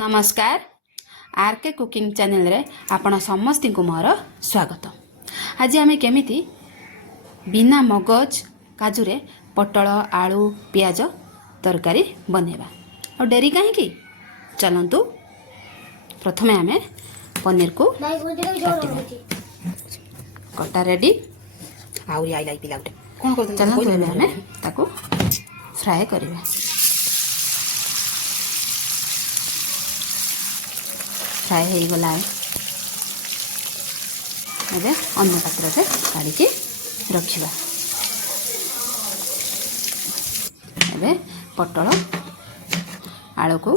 नमस्कार R K cooking channel रे आपण समस्त को मोर स्वागत। आज आम केमिति बिना मगज काजू रे पटल आलू पियाज तरकारी बनेबा और डेरी कहीं चलतु प्रथमे आम पनीर को कटा रेडी चलतु आम ताको फ्राए करवा। फ्राए हो गला अबे अन्य पात्र से काढ़ी रखिबा। अबे पटल आलू को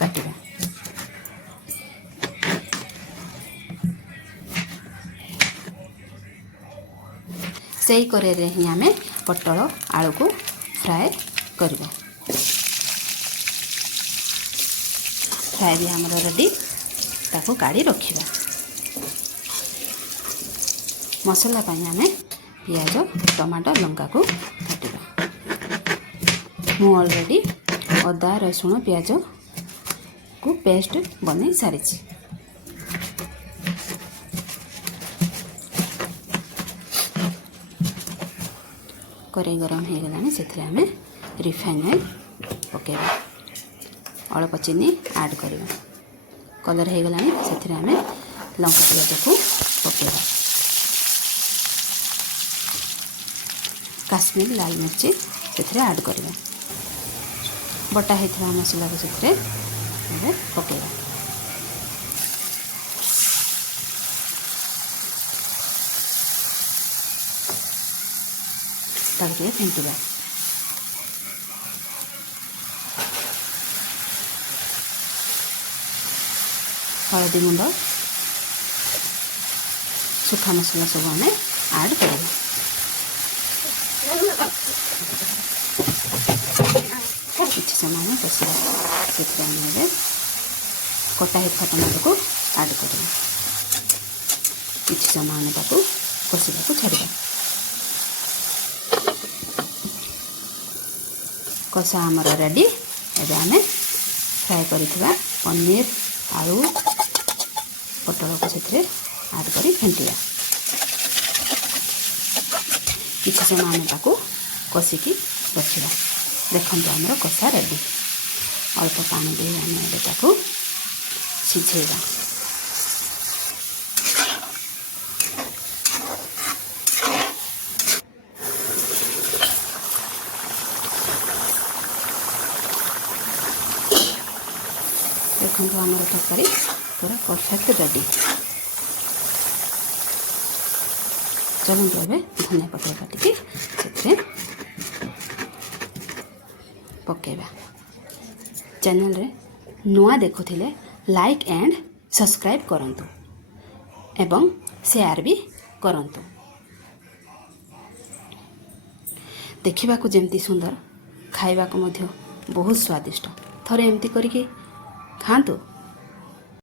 काटिबा। सेई करे रे ही आमे पटल आलू को फ्राए करबा। फ्राए भी हमर रेडी ताको काढ़ी रखिबा। मसला पाई आमे पियाज टमाटर लंका को काटिबा। मु ऑलरेडी अदा रसुण पियाज को पेस्ट बनै सारी। कड़ाई गरम हो गलानी से रिफाइन ऑयल पकेबा। अल्प चीनी ऐड करवा। कलर हो गलानी से आम लंका पियाज को पकेबा। काश्मीर लाल मिर्ची से ऐड करवा। बटा होता मसला को से पकेबा। ताकि फेंटिबा। हलदी गुंड सुखा मसला सब आम ऐड कर किसी समय कषा से कटा होता टमाटो को ऐड कर किसी समय कषा को छाड़ा। कषा आमर रेडी। एबे आमे फ्राए करिथिबा पनीर आलू पटल को से ऐड करी फेंटिया। किसी समय आम ताको कषिकी रखिबा। देखंतु आमर कषा रेडी। अल्प पानी दे आम ताको सिझेबा। देखो आम तरकारी पूरा परफेक्ट रेडी। चलते ए धनिया पत्र काटिकी से पकेबा। चैनल रे नुआ देखुथिले लाइक एंड सब्सक्राइब करंतु एवं शेयर भी करंतु। देखिबा को जेमती सुंदर खाइबा को मध्य बहुत स्वादिष्ट। थरे एमती करिके खांतु।